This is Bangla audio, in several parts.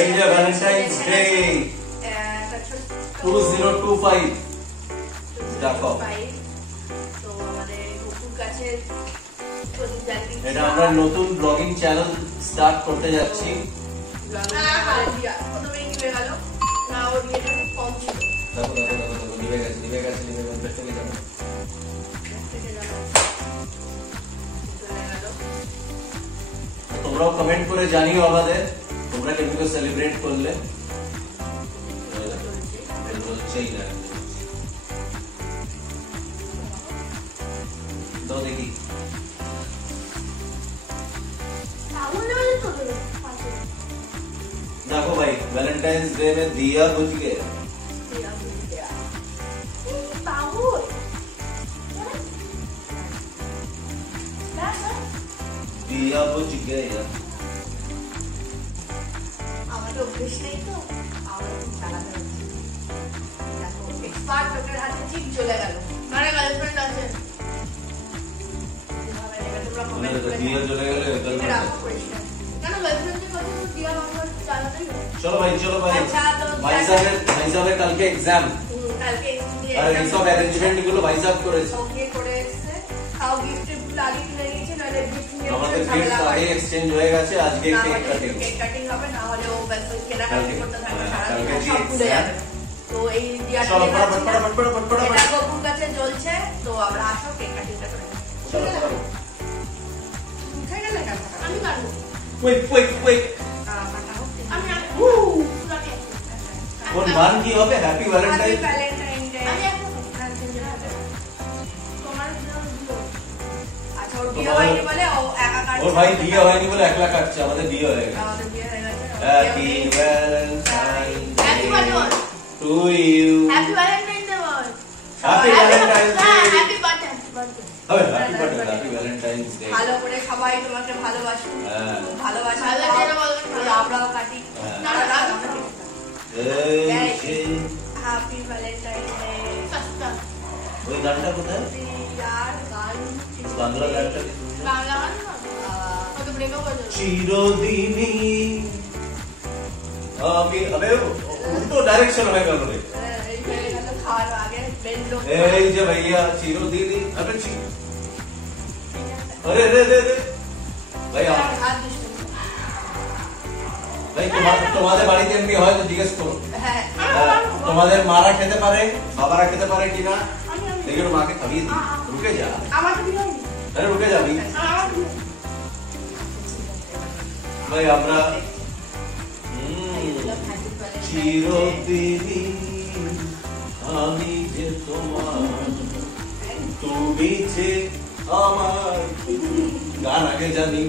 এই যে ভ্যালেন্টাইন্স ডে 2025 দেখো তো আমাদের গোপুর কাছে এটা আমরা নতুন ব্লগিং চ্যানেল স্টার্ট করতে যাচ্ছি। প্রথমেই নিভে গেল না, ও দিয়েটা কম ছিল। নিভে গেছে থেকে যাবে। তোমরাও কমেন্ট করে জানিও আমাদের তোমরা কেমন সেলিব্রেট করলে। तो देखी देखो भाई वैलेंटाइंस डे में दिया बुझ गया। दिया बुझ गया। আমার তো অভ্যেস নেই, তো আমার চালাতে হচ্ছে। দেখো এক্সপার্ট লোকের হাতে ঠিক চলে গেল, মানে গার্লফ্রেন্ড আছে। चलो भाई भाई साहब कल के एग्जाम और ये सब अरेंजमेंट गुलो भाई साहब করেছে। ওকে করেছে, তাও গিফট লাগে কিনে নিয়েছে, নালে গিফট নিয়ে আমাদের গিফট আগে এক্সচেঞ্জ হয়ে গেছে, আজকে কেক কাটিং হবে, না হলে ও ব্যাস কেনাকাটি করতে থাকবে সারা কালকে দিন, সব ভুলে যাবে। তো এই দিয়াটা এটা গোপুর কাছে জ্বলছে, তো আমরা আসো কেক কাটিংটা করে নিই। উঠে গেলে কেন? আমি পারবো। কুইক কোন মান কি হবে? Happy Valentine day. আমি আচ্ছা, ওর বিয়ে হয়নি বলে ও একা কাটছে। ওর ভাই বিয়ে হয়নি বলে একলা কাটছে, আমাদের বিয়ে হয়ে গেছে। আমাদের বিয়ে হয়ে গেছে। Happy Valentine happy birthday to you. Happy Valentine day বল। Happy Valentine day. Happy birthday. হবে happy birthday, happy Valentine's day. ভালো করে সবাই তোমাকে ভালোবাসো। ভালোবাসা আমরাও কাটি। Happy Valentine day. ওই গানটা কোথায়? यार গান বাংলা গানটা বাংলা গান না, কত ব্রেকআপ হলো। চিরদিনই আমি আবে উল্টো ডাইরেকশন হয়ে গেল রে। এই হয়ে গেল খাওয়ার আগে বেন্ড। এই যে ভাইয়া চিরদিনই আবে अरे रे रे रे ভাই ভাই তোমাদের বাড়িতে এমনি হয় তো জিজ্ঞেস করো। হ্যাঁ, তোমাদের মারা খেতে পারে, বাবারা খেতে পারে কিনা দেখে মাকে খাইয়ে দিই। রুকে যা, আমার তো বিয়ে হয়নি। আরে রুকে যাবি ভাই। আমরা চিরদিনই আমি যে তোমার, তুমি যে আমার। গান আগে জানি।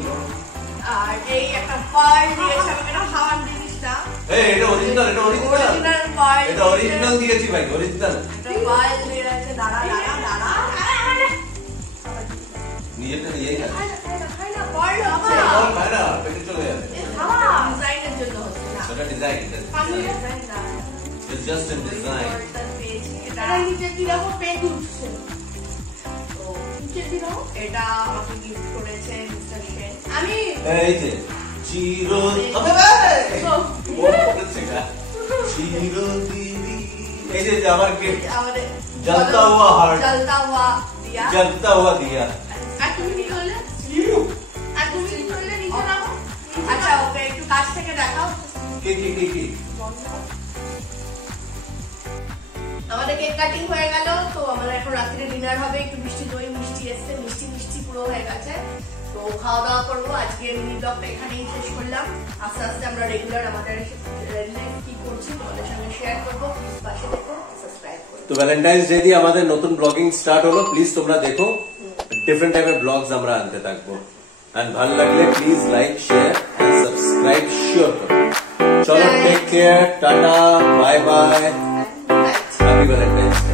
আর এই একটা পার্ল দিয়েছে আমাকে, না খাওয়ার জিনিসটা। এই এটা অরিজিনাল, এটা অরিজিনাল পার্ল, এটা অরিজিনাল দিয়েছি ভাই, অরিজিনাল। এটা পার্ল দিয়েছে। দাঁড়া নিজেটা নিয়ে গেছে। খাই না পার্ল বাবা, খাই না পেটে চলে যাবে। ডিজাইনের জন্য হচ্ছে না, এটা ডিজাইন, আমি ডিজাইন না, ইটস জাস্ট এ ডিজাইন। এটা নিচে দিলাম পেজ উঠছে, তো নিচে দিলাম। এটা আমাকে গিফট করেছে মিস্টার সেন। আমি এই যে চিরদিনই এই যে আমার গিফট, আমাদের জলতা হুয়া হার্ট, জলতা হুয়া দিয়া। जलता हुआ दिया। আর তুমি কি করলে? আর তুমি কি করলে? নিচে নাও। আচ্ছা, ওকে একটু কাছ থেকে দেখাও। কি আমাদের কেক কাটিং হয়ে গেল, তো আমাদের এখন রাত্রে ডিনার হবে। একটু মিষ্টি দই মিষ্টি এসছে, মিষ্টি পুরো হয়ে গেছে। তো খাওয়া দাওয়া করবো। আজকে মিনি ব্লগটা এখানেই শেষ করলাম। আস্তে আস্তে আমরা রেগুলার আমাদের কি করছি তোমাদের সঙ্গে শেয়ার করবো। পাশে দেখো, সাবস্ক্রাইব করো। তো ভ্যালেন্টাইন্স ডে দিয়ে আমাদের নতুন ব্লগিং স্টার্ট হলো। প্লিজ তোমরা দেখো, ডিফারেন্ট টাইপের ব্লগস আমরা আনতে থাকবো। এন্ড ভালো লাগলে please like share and subscribe sure করো। চলো, take care, tata, bye bye, happy Valentine's.